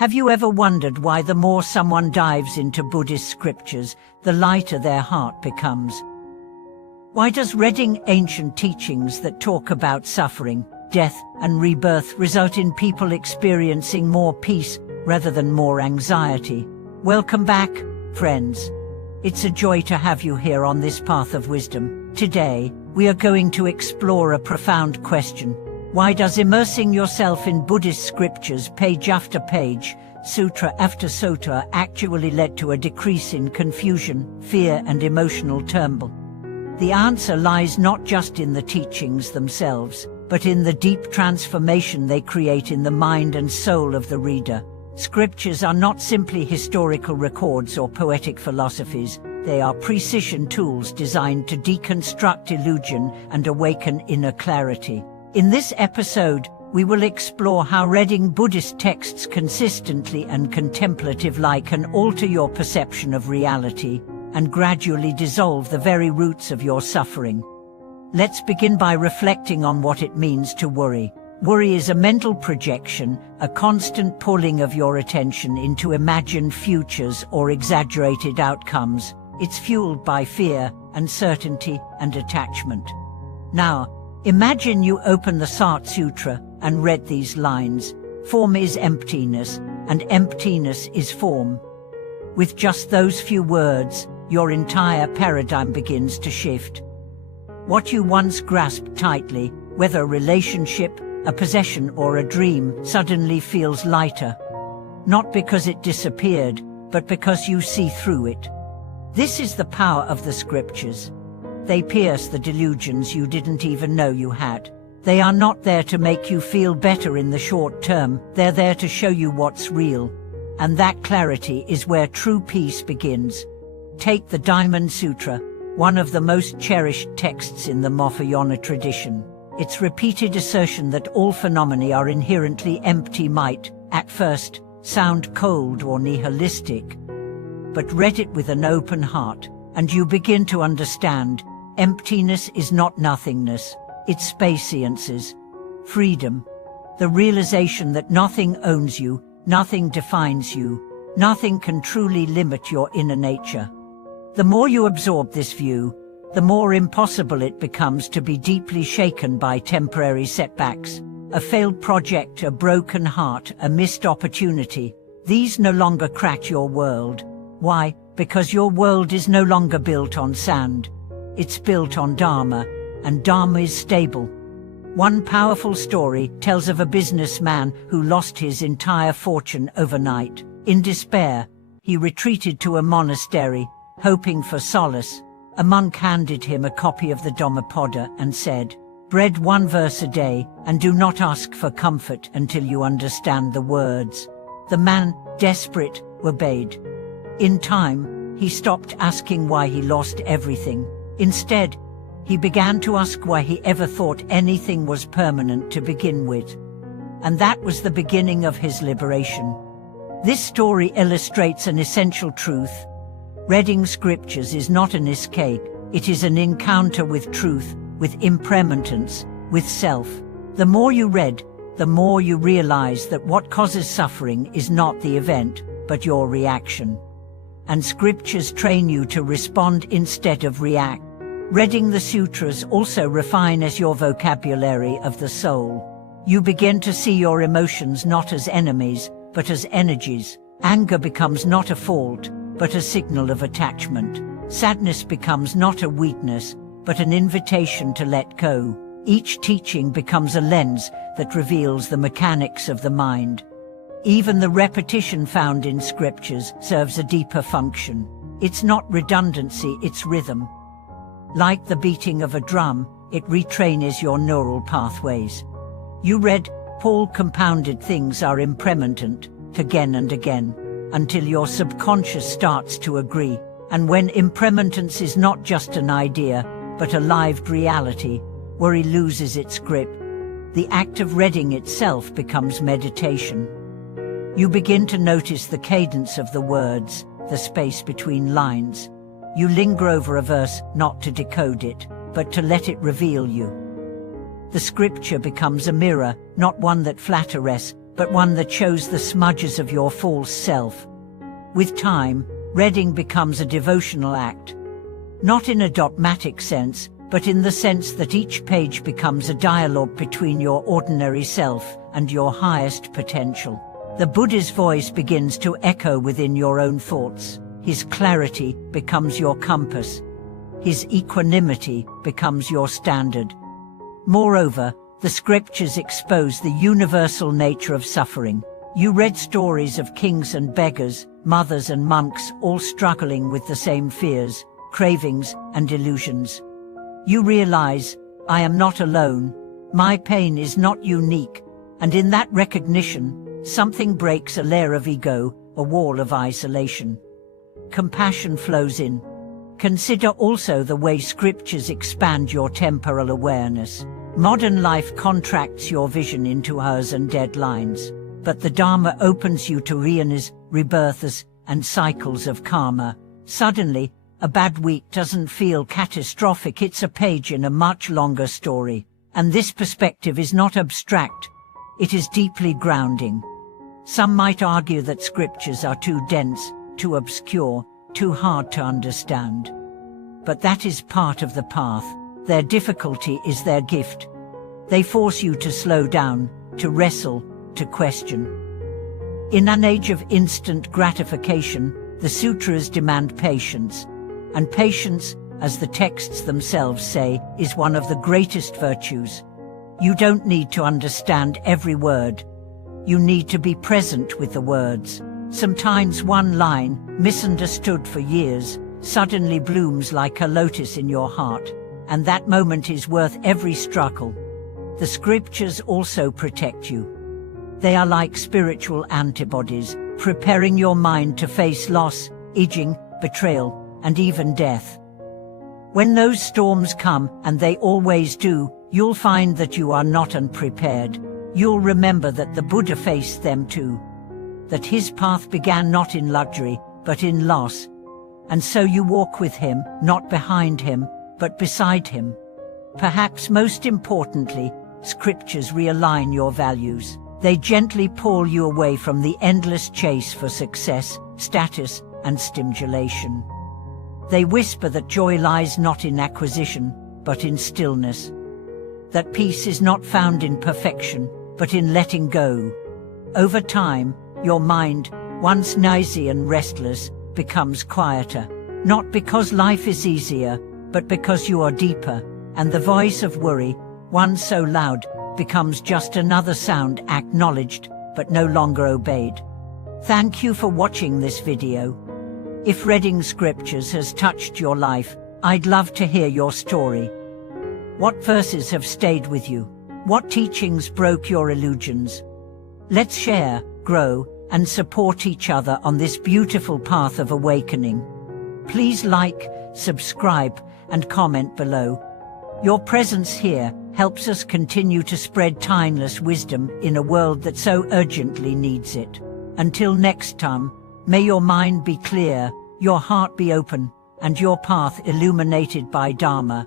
Have you ever wondered why the more someone dives into Buddhist scriptures, the lighter their heart becomes? Why does reading ancient teachings that talk about suffering, death, and rebirth result in people experiencing more peace rather than more anxiety? Welcome back, friends. It's a joy to have you here on this path of wisdom. Today, we are going to explore a profound question. Why does immersing yourself in Buddhist scriptures page after page, sutra after sutra actually lead to a decrease in confusion, fear, and emotional turmoil? The answer lies not just in the teachings themselves, but in the deep transformation they create in the mind and soul of the reader. Scriptures are not simply historical records or poetic philosophies. They are precision tools designed to deconstruct illusion and awaken inner clarity. In this episode, we will explore how reading Buddhist texts consistently and contemplatively can alter your perception of reality and gradually dissolve the very roots of your suffering. Let's begin by reflecting on what it means to worry. Worry is a mental projection, a constant pulling of your attention into imagined futures or exaggerated outcomes. It's fueled by fear, uncertainty, and attachment. Now, imagine you open the Sat Sutra and read these lines. Form is emptiness, and emptiness is form. With just those few words, your entire paradigm begins to shift. What you once grasped tightly, whether a relationship, a possession, or a dream, suddenly feels lighter. Not because it disappeared, but because you see through it. This is the power of the scriptures. They pierce the delusions you didn't even know you had. They are not there to make you feel better in the short term, they're there to show you what's real. And that clarity is where true peace begins. Take the Diamond Sutra, one of the most cherished texts in the Mahayana tradition. Its repeated assertion that all phenomena are inherently empty might, at first, sound cold or nihilistic. But read it with an open heart, and you begin to understand. Emptiness is not nothingness, it's spaciousness, freedom, the realization that nothing owns you, nothing defines you, nothing can truly limit your inner nature. The more you absorb this view, the more impossible it becomes to be deeply shaken by temporary setbacks. A failed project, a broken heart, a missed opportunity. These no longer crack your world. Why? Because your world is no longer built on sand. It's built on Dharma, and Dharma is stable. One powerful story tells of a businessman who lost his entire fortune overnight. In despair, he retreated to a monastery, hoping for solace. A monk handed him a copy of the Dhammapada and said, "Read one verse a day, and do not ask for comfort until you understand the words." The man, desperate, obeyed. In time, he stopped asking why he lost everything. Instead, he began to ask why he ever thought anything was permanent to begin with. And that was the beginning of his liberation. This story illustrates an essential truth. Reading scriptures is not an escape, it is an encounter with truth, with impermanence, with self. The more you read, the more you realize that what causes suffering is not the event, but your reaction. And scriptures train you to respond instead of react. Reading the sutras also refines your vocabulary of the soul. You begin to see your emotions not as enemies, but as energies. Anger becomes not a fault, but a signal of attachment. Sadness becomes not a weakness, but an invitation to let go. Each teaching becomes a lens that reveals the mechanics of the mind. Even the repetition found in scriptures serves a deeper function. It's not redundancy, it's rhythm. Like the beating of a drum, it retrains your neural pathways. You read, "All compounded things are impermanent," again and again, until your subconscious starts to agree. And when impermanence is not just an idea, but a lived reality, worry loses its grip. The act of reading itself becomes meditation. You begin to notice the cadence of the words, the space between lines. You linger over a verse, not to decode it, but to let it reveal you. The scripture becomes a mirror, not one that flatters, but one that shows the smudges of your false self. With time, reading becomes a devotional act. Not in a dogmatic sense, but in the sense that each page becomes a dialogue between your ordinary self and your highest potential. The Buddha's voice begins to echo within your own thoughts. His clarity becomes your compass. His equanimity becomes your standard. Moreover, the scriptures expose the universal nature of suffering. You read stories of kings and beggars, mothers and monks, all struggling with the same fears, cravings, and illusions. You realize, I am not alone, my pain is not unique, and in that recognition, something breaks a layer of ego, a wall of isolation. Compassion flows in. Consider also the way scriptures expand your temporal awareness. Modern life contracts your vision into hours and deadlines, but the Dharma opens you to reunions, rebirths, and cycles of karma. Suddenly, a bad week doesn't feel catastrophic, it's a page in a much longer story. And this perspective is not abstract, it is deeply grounding. Some might argue that scriptures are too dense, too obscure, too hard to understand. But that is part of the path. Their difficulty is their gift. They force you to slow down, to wrestle, to question. In an age of instant gratification, the sutras demand patience. And patience, as the texts themselves say, is one of the greatest virtues. You don't need to understand every word. You need to be present with the words. Sometimes one line, misunderstood for years, suddenly blooms like a lotus in your heart, and that moment is worth every struggle. The scriptures also protect you. They are like spiritual antibodies, preparing your mind to face loss, aging, betrayal, and even death. When those storms come, and they always do, you'll find that you are not unprepared. You'll remember that the Buddha faced them too. That his path began not in luxury, but in loss. And so you walk with him, not behind him, but beside him. Perhaps most importantly, scriptures realign your values. They gently pull you away from the endless chase for success, status, and stimulation. They whisper that joy lies not in acquisition, but in stillness. That peace is not found in perfection, but in letting go. Over time, your mind, once noisy and restless, becomes quieter. Not because life is easier, but because you are deeper, and the voice of worry, once so loud, becomes just another sound acknowledged, but no longer obeyed. Thank you for watching this video. If reading scriptures has touched your life, I'd love to hear your story. What verses have stayed with you? What teachings broke your illusions? Let's share, grow, and support each other on this beautiful path of awakening. Please like, subscribe, and comment below. Your presence here helps us continue to spread timeless wisdom in a world that so urgently needs it. Until next time, may your mind be clear, your heart be open, and your path illuminated by Dharma.